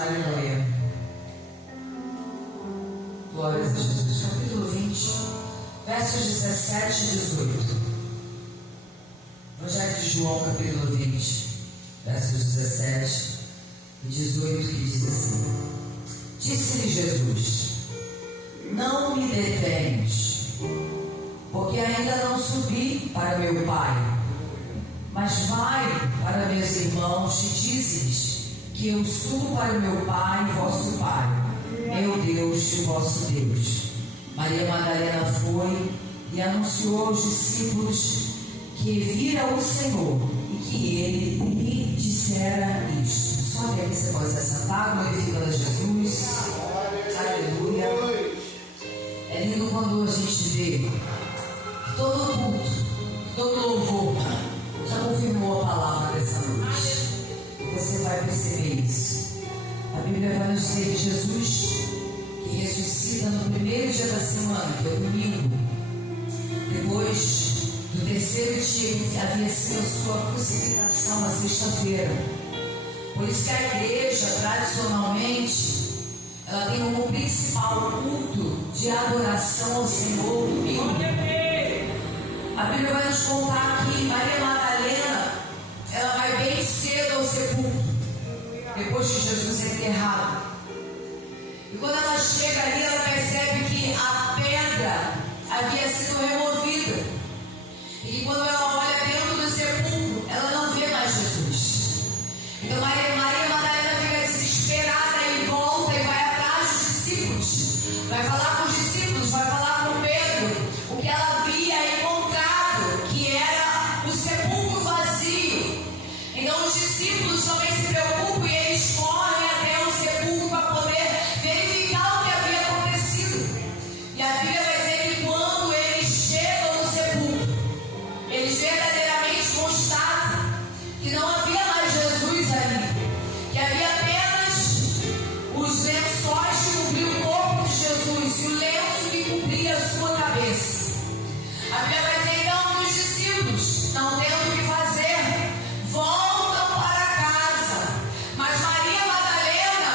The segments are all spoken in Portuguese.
Aleluia. Glórias a Jesus. Capítulo 20, versos 17 e 18. Evangelho de João, capítulo 20, versos 17 e 18, que diz assim: Disse-lhe Jesus: Não me detens, porque ainda não subi para meu Pai, mas vai para meus irmãos e dize-lhes que eu subo para meu Pai e vosso Pai, meu Deus e vosso Deus. Maria Madalena foi e anunciou aos discípulos que vira o Senhor e que ele lhe dissera isto. Sobe aí, você pode se assentar, glorifica a Jesus. Aleluia. É lindo quando a gente vê que todo culto, todo louvor já confirmou a palavra dessa noite. Você vai perceber isso. A Bíblia vai nos dizer que Jesus, que ressuscita no primeiro dia da semana, que é o domingo, depois do terceiro dia que havia sido a sua crucificação na sexta-feira. Por isso que a igreja, tradicionalmente, ela tem como principal culto de adoração ao Senhor no domingo. A Bíblia vai nos contar que Maria Madalena, ela vai bem cedo ao sepulcro, depois que Jesus é enterrado. E quando ela chega ali, ela percebe que a pedra havia sido removida. E quando ela olha dentro do sepulcro, ela não vê mais Jesus. Então Maria Madalena fica desesperada e volta e vai atrás dos discípulos. Vai falar com os discípulos, vai falar com Pedro, o que ela havia encontrado, que era o sepulcro vazio. Então os discípulos também se preocupam e eles correm até o sepulcro para poder verificar o que havia acontecido. E a Bíblia vai dizer que quando eles chegam no sepulcro, eles verdadeiramente constatam que não havia mais Jesus ali, que havia apenas os lençóis que cobriam o corpo de Jesus e o lenço que cobria a sua cabeça. A Bíblia vai dizer então que os discípulos, não tendo o que fazer, voltam para casa. Mas Maria Madalena,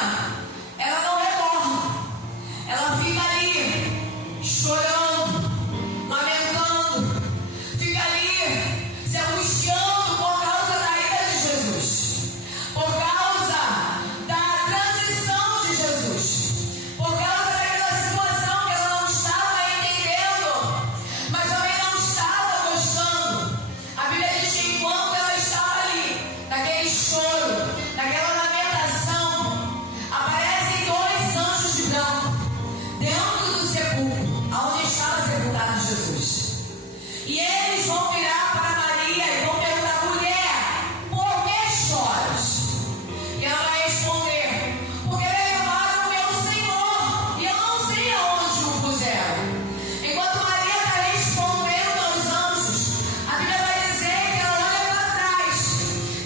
ela não retorna. Ela fica ali chorando, lamentando, fica ali se angustiando por causa da ida de Jesus, por causa da transição de Jesus, por causa daquela situação que ela não estava entendendo, mas também não estava gostando. A Bíblia diz que enquanto ela estava ali, naquele choro, naquela lamentação, aparecem dois anjos de branco dentro do sepulcro, onde estava sepultado Jesus. E eles vão virar para Maria e vão perguntar: mulher, por que choras? E ela vai responder: porque levaram o meu Senhor e eu não sei aonde o puseram. Enquanto Maria está respondendo aos anjos, a Bíblia vai dizer que ela olha para trás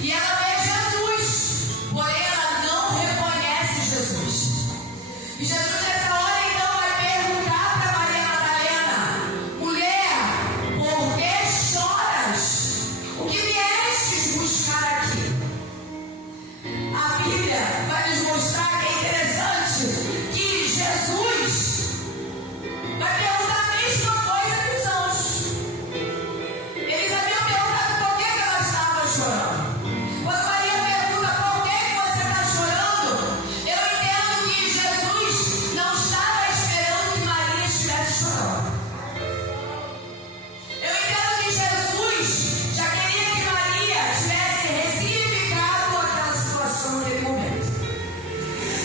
e ela vê Jesus, porém ela não reconhece Jesus. E Jesus nessa hora então vai perguntar para Maria Madalena: mulher, por que choras? O que viestes buscar aqui? A Bíblia vai nos mostrar que é interessante que Jesus vai perguntar a mesma coisa que os anjos. Eles haviam perguntado por que ela estava chorando. Quando Maria pergunta por que você está chorando, eu entendo que Jesus não estava esperando que Maria estivesse chorando. Eu entendo que Jesus já queria que Maria tivesse ressignificado aquela situação naquele momento.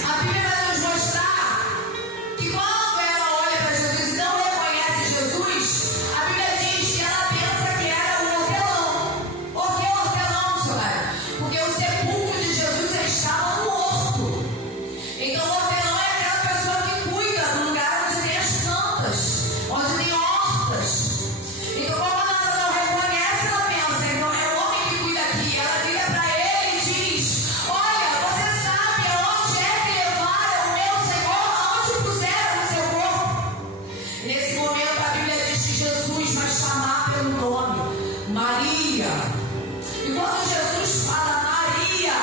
A Bíblia vai nos mostrar que quando ela olha para Jesus e não reconhece Jesus, a Bíblia diz que ela pensa que era um hortelão. Por que hortelão, senhora? Porque o sepulcro de Jesus estava no horto. Então o hortelão é aquela pessoa que cuida do lugar onde tem as plantas, onde tem hortas. Então como ela não reconhece, ela pensa: então é o homem que cuida aqui. Ela vira para ele e diz: olha, você sabe aonde é que levaram o meu Senhor, aonde puseram o seu corpo? Nesse momento a Bíblia diz que Jesus vai chamar pelo nome: Maria. E quando Jesus fala Maria,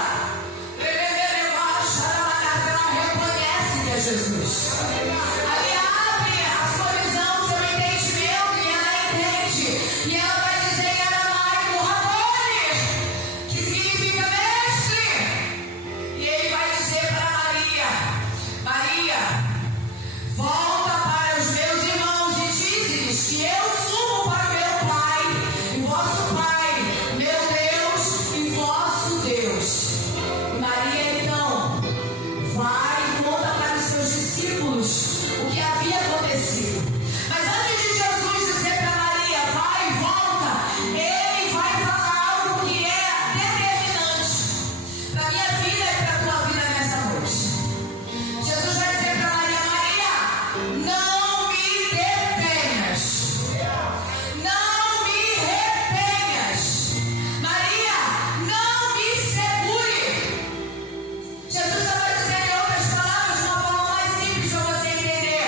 Jesus. Ali abre a sua visão, o seu entendimento, e ela entende. E ela vai dizer em aramaico, Rabone, que significa mestre. E ele vai dizer para Maria, Maria, volta para os meus irmãos e dize-lhes que eu subo para o meu Pai, e vosso Pai, meu Deus e vosso Deus. E Maria então vai e conta para os seus discípulos o que havia acontecido. Mas antes de Jesus dizer para Maria, vai e volta, ele vai falar algo que é determinante para a minha vida e para a tua vida nessa noite. Jesus vai dizer para Maria, Maria, não me detenhas. Não me retenhas. Maria, não me segure. Jesus estava dizendo em outras palavras, de uma forma mais simples para você entender.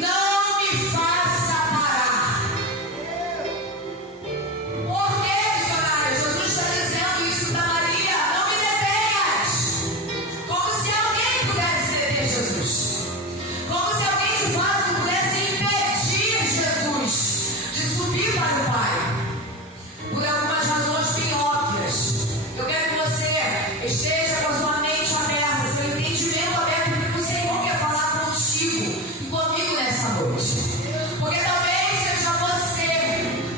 Não me faça parar. Por que, missionária? Jesus está dizendo isso para Maria. Não me detenhas. Como se alguém pudesse deter Jesus. Como se alguém de fato pudesse impedir Jesus de subir para o Pai. Por algumas razões bem óbvias. Eu quero que você esteja com a sua mente aberta, seu entendimento aberto, porque o Senhor quer falar contigo e comigo nessa noite. Porque talvez seja você,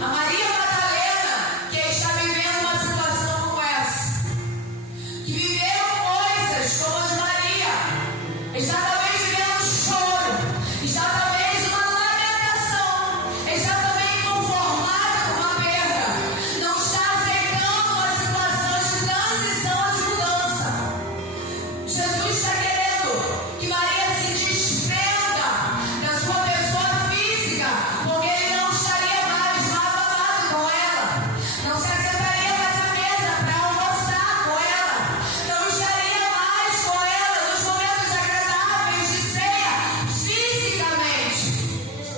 a Maria Madalena, que está vivendo uma situação como essa. Que viveu coisas como a de Maria. Está talvez vivendo choro. Está talvez uma lamentação. Está também conformada com uma perda. Não está aceitando uma situação de transição, de mudança. Jesus está querendo que Maria se desprenda da sua pessoa física, porque ele não estaria mais lado a lado com ela, não se assentaria mais à mesa para almoçar com ela, não estaria mais com ela nos momentos agradáveis de ceia fisicamente.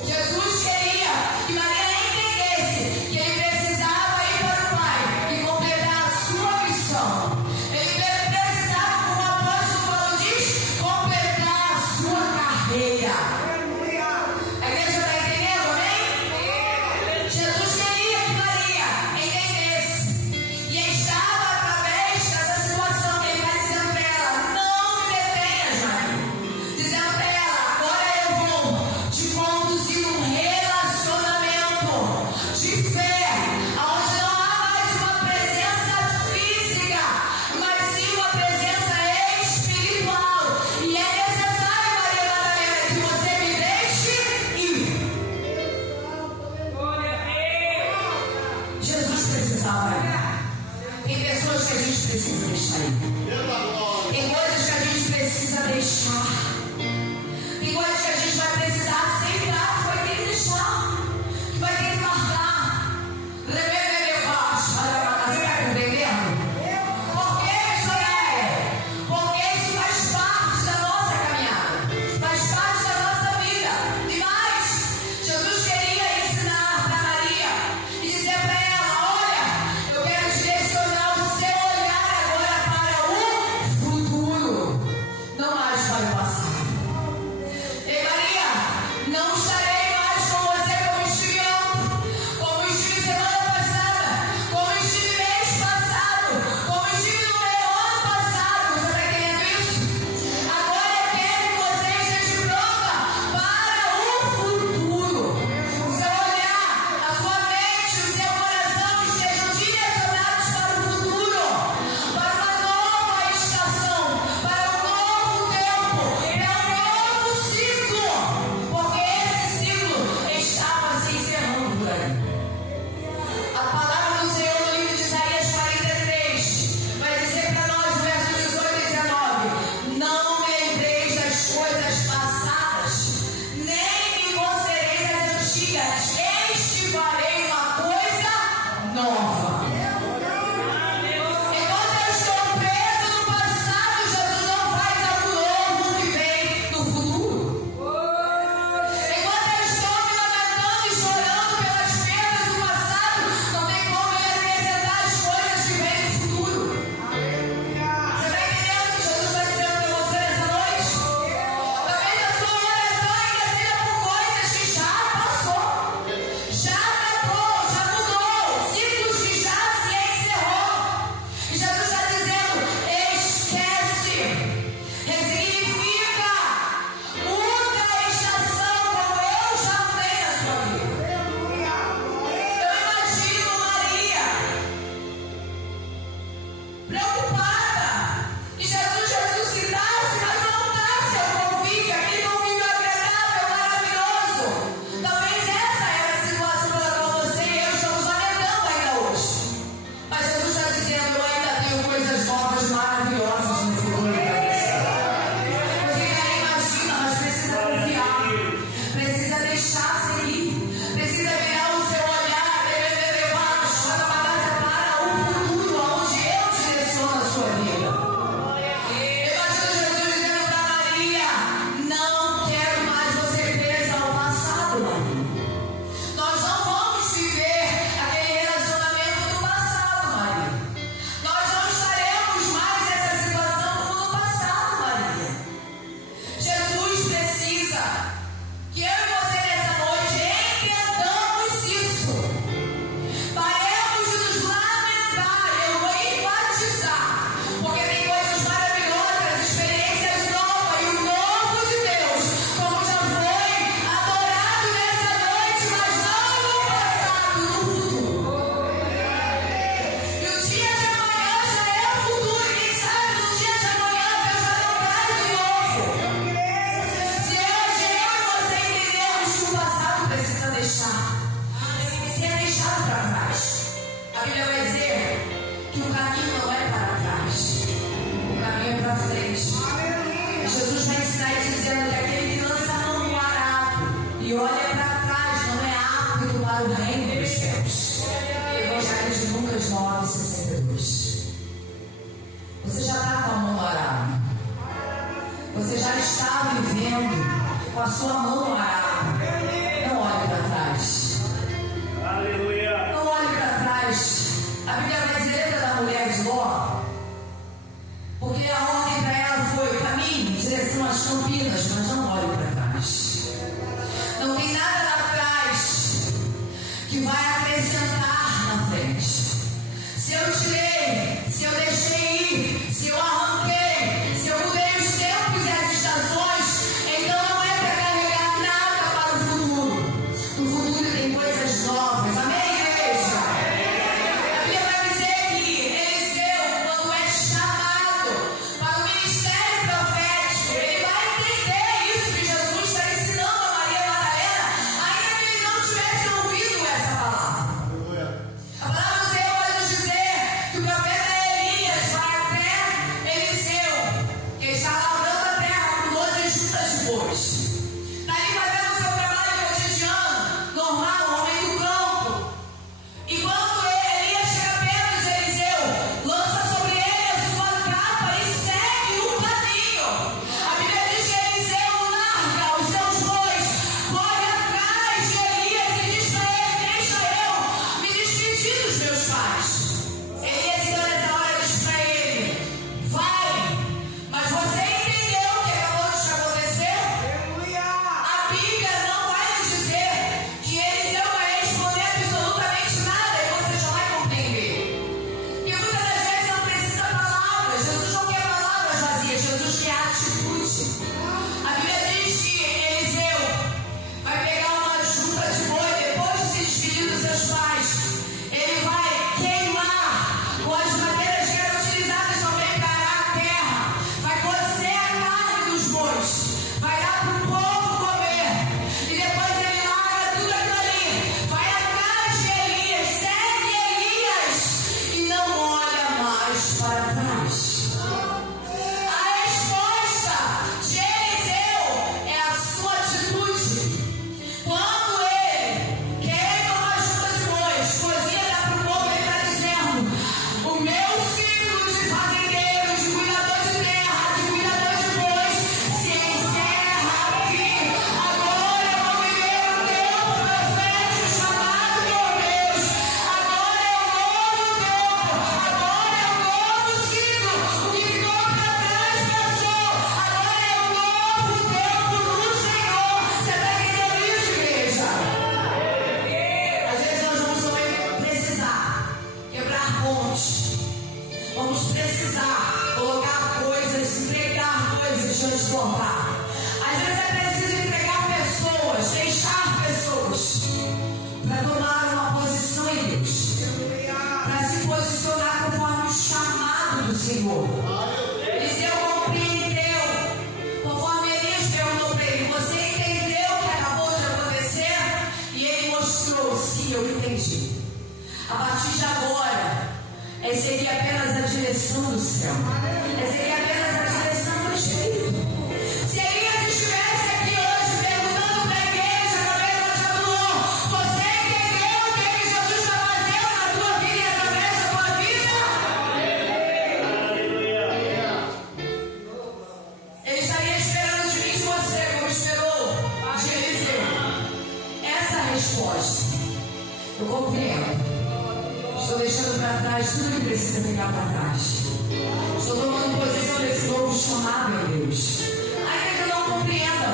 Jesus queria que Maria entendesse que ele precisava ir para o Pai e completar a sua missão. Ele precisava, como o apóstolo Paulo diz, completar a sua carreira. A igreja está entendendo, amém? Jesus queria que Maria entendesse. E estava através dessa situação que ele está dizendo para ela, não me detenhas, Maria. Dizendo para ela, agora eu vou te conduzir um relacionamento de fé, onde não há mais uma presença física, mas sim uma presença espiritual. E é necessário, Maria Madalena, que você me deixe ir. Jesus precisava ir. Tem pessoas que a gente precisa deixar ir. Tem coisas que a gente precisa deixar. Tem coisas que a gente vai precisar aceitar, que vai ter que deixar, que vai ter que largar. Você está compreendendo? Por que, missionária? Porque isso faz parte da nossa caminhada, faz parte da nossa vida. E mais, Jesus queria ensinar para Maria e dizer para ela, olha, eu quero direcionar o seu olhar agora para o futuro, não mais para o passado. Você já está vivendo com a sua mão arada. Não olhe para trás. Aleluia. Não olhe para trás. A Bíblia vai dizer, lembra da mulher de Ló? Porque a ordem para ela foi caminho em direção às campinas, mas não olhe para trás. Não tem nada lá atrás que vai acrescentar na frente. Se eu tirei, se eu deixei ir, se eu arranquei, se eu mudei os tempos e as estações, então não é para carregar nada para o futuro. No futuro tem coisas novas. Amém, igreja? A Bíblia vai dizer que Eliseu, quando é chamado para o ministério profético, ele vai entender isso que Jesus está ensinando a Maria Madalena, ainda que ele não tivesse ouvido essa palavra. A palavra do Senhor vai nos dizer que o profeta Elias vai até Eliseu, que está lavrando a terra com 12 juntas de bois. Daí fazendo o seu trabalho cotidiano, normal, homem do campo. E quando Elias chega perto de Eliseu, lança sobre ele a sua capa e segue o caminho. A Bíblia diz que Eliseu larga os seus bois, corre atrás de Elias e diz para ele: deixa eu me despedir dos meus pais. Elias então nessa hora diz para ele: vai, mas você entendeu o que acabou de te acontecer? A Bíblia não vai nos dizer que Eliseu vai responder absolutamente nada e você já vai compreender. E muitas das vezes não precisa palavras. Jesus não quer palavras vazias, Jesus quer atitude. A Bíblia diz que Eliseu vai pegar uma junta de boi depois de se despedir dos seus pais. Ele vai queimar com as madeiras que eram utilizadas também para arar a terra. Vai cozer a carne dos bois. Vai dar para o povo comer. E depois ele larga tudo aquilo ali. Vai atrás de Elias, segue Elias e não olha mais para trás. A resposta de Eliseu é a sua atitude. Quando ele queima uma junta de bois, cozinha, dá para o povo, ele está dizendo: o meu ciclo de fazendeiro, de cuidador de terra, de cuidador de bois, se encerra aqui. Agora eu vou viver o tempo profético chamado por Deus. Agora é um novo tempo. Agora é um novo ciclo. O que ficou para trás passou. Agora é um novo tempo no Senhor. Você está entendendo isso, igreja? Às vezes nós vamos também precisar quebrar pontes. Vamos precisar colocar coisas, entregar coisas, transformar. Às vezes é preciso entregar pessoas, deixar pessoas para tomar uma posição em Deus, para se posicionar conforme o chamado do Senhor. Eliseu compreendeu, conforme Elias perguntou para ele: você entendeu o que acabou de acontecer? E ele mostrou: sim, eu entendi. A partir de agora, é seguir apenas a direção do céu, é seguir apenas a direção do Espírito. Se Elias estivesse aqui hoje perguntando para a igreja, através do Baixador: você entendeu o que Jesus está fazendo na tua vida e através da tua vida? Ele estaria esperando de mim e de você, como esperou de Eliseu, essa resposta. Eu compreendo. Estou deixando para trás tudo que precisa ficar para trás. Estou tomando posição desse novo chamado em Deus. Ainda que eu não compreenda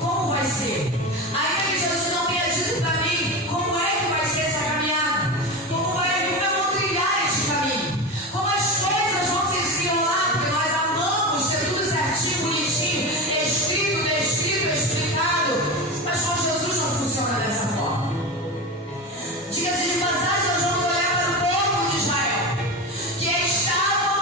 como vai ser, ainda que Jesus não tenha dito para mim como é que vai ser essa caminhada, como vamos trilhar este caminho, como as coisas vão se desenrolar, porque nós amamos ter tudo certinho, bonitinho, escrito, descrito, explicado. Mas com Jesus não funciona dessa forma. Diga-se de passagem, nós vamos olhar para o povo de Israel, que estava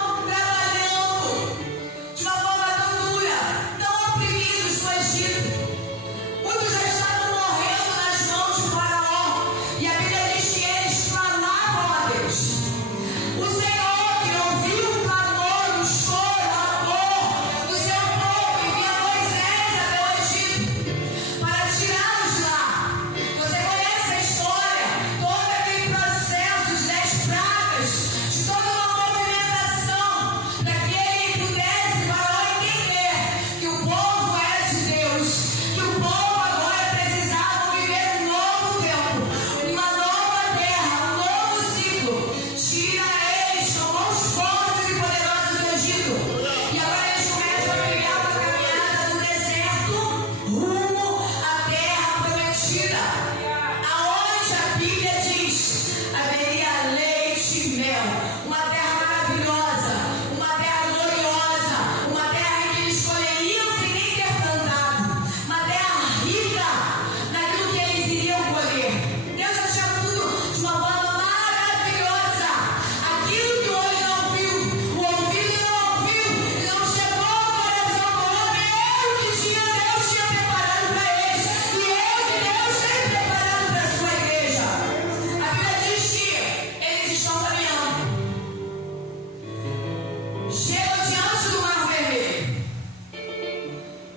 chegam diante do Mar Vermelho.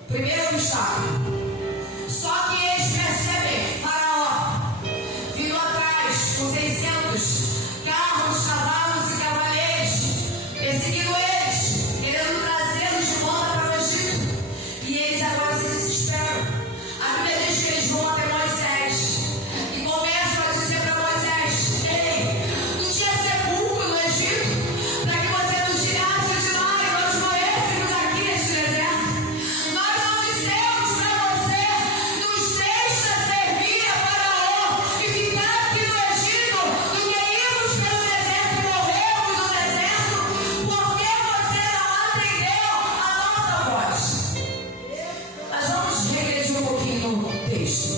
Primeiro obstáculo. Só que eles percebem Faraó vindo atrás com 600 carros, cavalos e cavaleiros, perseguindo eles, querendo trazê-los de volta para o Egito. E eles agora se desesperam. A Bíblia diz que eles vão até Moisés e começam a dizer para Moisés: ei, não tinha sepulcro no Egito para que você nos tirasse de lá e nós morrêssemos aqui neste deserto? Nós não dissemos para você: nos deixa servir a Faraó e ficar aqui no Egito do que irmos pelo deserto e morrermos no deserto? Por que você não atendeu a nossa voz? Mas vamos regredir um pouquinho no texto.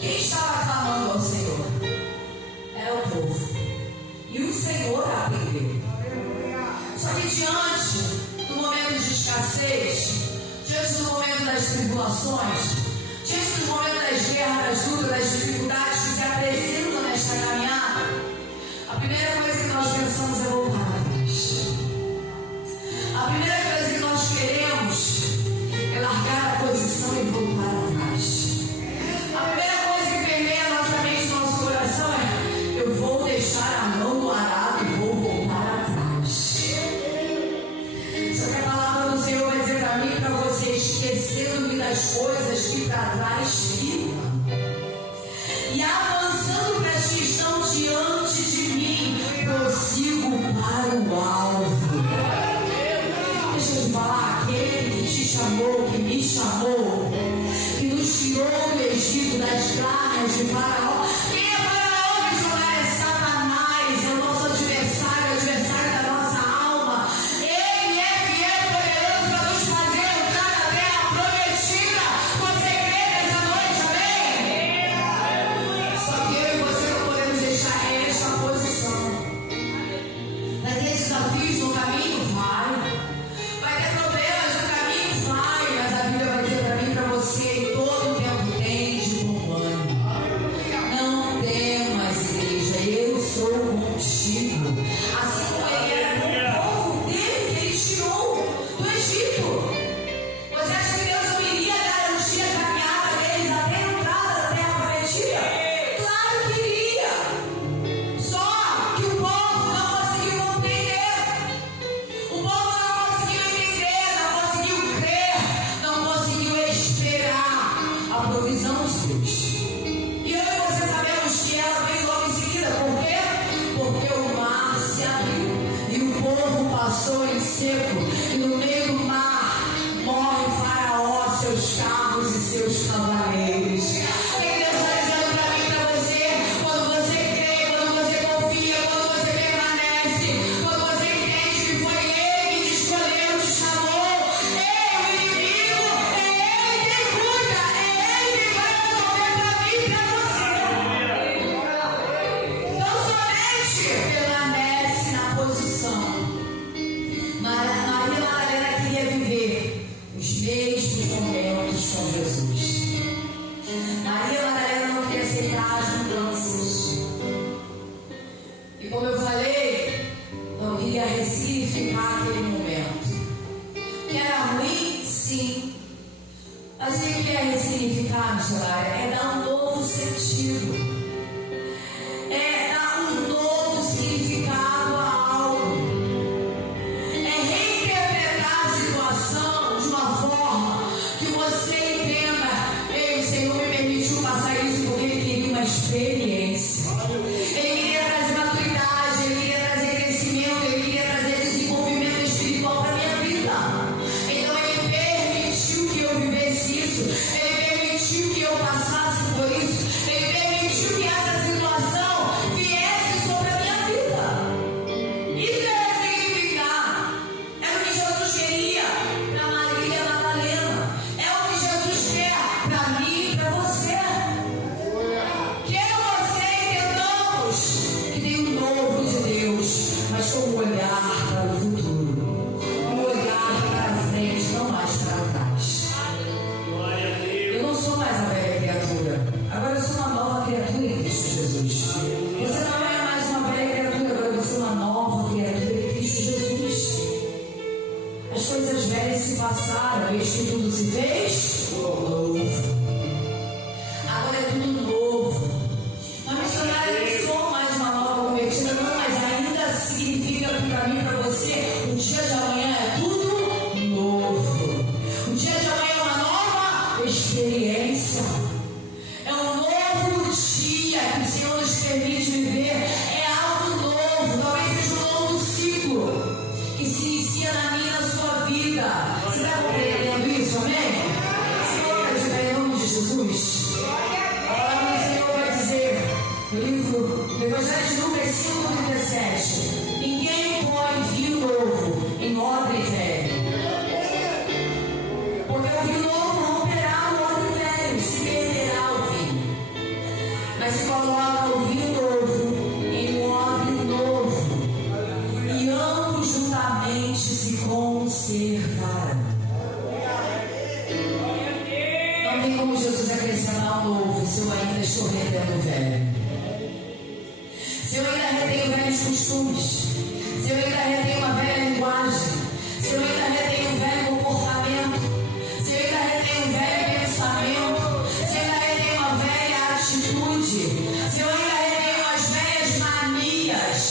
Quem estava clamando ao Senhor? Era o povo. E o Senhor atendeu. Só que diante do momento de escassez, diante do momento das tribulações, diante do momento das guerras, das lutas, das dificuldades que se apresentam nesta caminhada, a primeira coisa que nós pensamos é voltar atrás. A primeira coisa que nós queremos é largar a posição e voltar atrás. A primeira coisa que permeia a nossa mente e nosso coração é: eu vou deixar a mão no arado e vou voltar atrás. Só que a palavra do Senhor vai dizer para mim e para você: esquecendo-me das coisas que para trás ficam e avançando para as que estão diante de mim, prossigo para o alvo. Deixa eu te falar, aquele que te chamou, que me chamou, que nos tirou do Egito, das garras de Faraó. Quem é Faraó? Missionário é Satanás, é o nosso adversário, adversário da nossa alma. Ele é fiel e poderoso para nos fazer entrar na terra prometida. Você crê nessa noite, amém? Só que eu e você não podemos deixar esta posição. Vai ter desafios no caminho? Vai ter problemas no caminho? Vai. Mas a Bíblia vai dizer para mim e para você: em todo o tempo tem de bom ânimo. Não temas, igreja, eu sou contigo. Assim como ele era com o povo dele que ele tirou do Egito. Você acha que Deus não iria garantir a caminhada deles até a entrada da terra prometida? Claro que iria. Só que o povo não conseguiu compreender. O povo não conseguiu entender, não conseguiu crer, não conseguiu esperar a provisão de Deus. E eu e você sabemos que ela veio logo em seguida. Por quê? Porque o mar se abriu e o povo passou em seco. E no meio do mar morre Faraó, seus carros e seus cavaleiros. E Deus está dizendo para mim e para você: quando você crê, quando você confia, quando você permanece, quando você entende que foi Ele que te escolheu, te chamou, o inimigo é Ele quem cuida, é Ele quem vai resolver para mim e para você. Então somente permanece na posição. Maria Madalena queria viver os mesmos momentos com Jesus. Maria Madalena não queria aceitar as mudanças. E como eu falei, não queria ressignificar aquele momento. Que era ruim, sim. Mas o que é ressignificar, missionária? É dar um novo sentido. É dar um novo significado a algo. É reinterpretar a situação de uma forma que você entenda: ei, o Senhor me permitiu passar isso porque Ele queria uma experiência. Ele queria trazer maturidade, Ele queria trazer crescimento, Ele queria trazer desenvolvimento espiritual para a minha vida. Então Ele permitiu que eu vivesse isso. Ele permitiu que eu passasse por isso. Ele permitiu As coisas velhas se passaram, eis que tudo se fez novo. Agora é tudo novo. Uma missionária não sou mais uma nova convertida, não, mas ainda significa que para mim e para você, o dia de amanhã é tudo novo. O dia de amanhã é uma nova experiência. É um novo dia que o Senhor nos permite viver. É algo novo, talvez seja um novo ciclo que se inicia na minha e na sua vida. Você está compreendendo isso, amém? Senhor, eu te pego em nome de Jesus. O Senhor vai dizer no livro do Evangelho de Lucas 5:37: ninguém põe vinho novo em odre velho, porque o vinho novo romperá o odre velho, se perderá o vinho. Mas se coloca o vinho novo em um odre novo, e ambos juntamente se conservarão. Não tem como Jesus acrescentar um novo se eu ainda estou retendo o velho. Se eu ainda retenho velhos costumes, se eu ainda retenho uma velha linguagem, se eu ainda retenho um velho comportamento, se eu ainda retenho um velho pensamento, se eu ainda retenho uma velha atitude, se eu ainda retenho as velhas manias,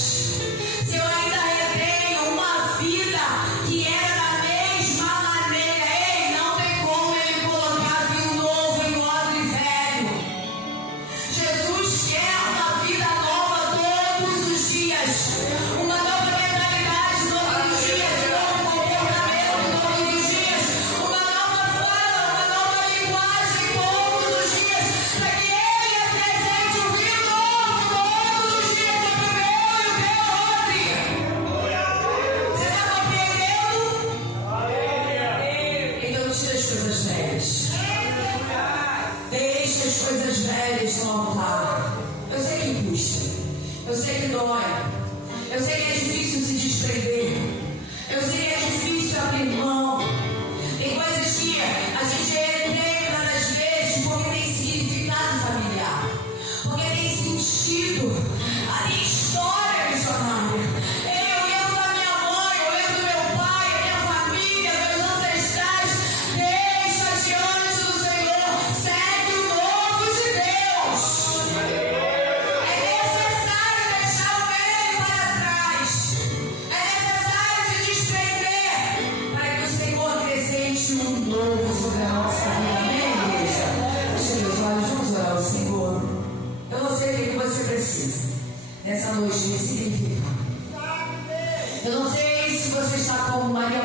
se eu ainda retenho uma vida que era da mesma maneira, ei, não tem como ele colocar vinho novo em odre velho. Jesus quer uma vida nova todos os dias, uma nova mentalidade todos os dias, um novo comportamento todos os dias, uma nova fala, uma nova linguagem todos os dias, para que ele apresente um vinho novo todos os dias sobre o meu e o teu odre. Você está compreendendo? Então tira as coisas velhas. Deixa as coisas velhas no altar. Eu sei que custa. Eu sei que dói. Eu sei que é difícil se desprender. Eu sei que é difícil abrir mão. Tem coisas que a gente retém várias vezes porque tem significado familiar. Porque tem sentido. A minha história missionária. Eu lembro da minha mãe, eu lembro do meu pai, a minha família, meus ancestrais. Deixa diante do Senhor. Segue o novo de Deus. É necessário deixar o velho para trás. É necessário se desprender para que o Senhor acrescente um novo sobre a nossa vida. Amém, igreja? Feche meus olhos, vamos orar ao Senhor. Eu não sei o que você precisa nessa noite ressignificar. Eu não sei se você está como Maria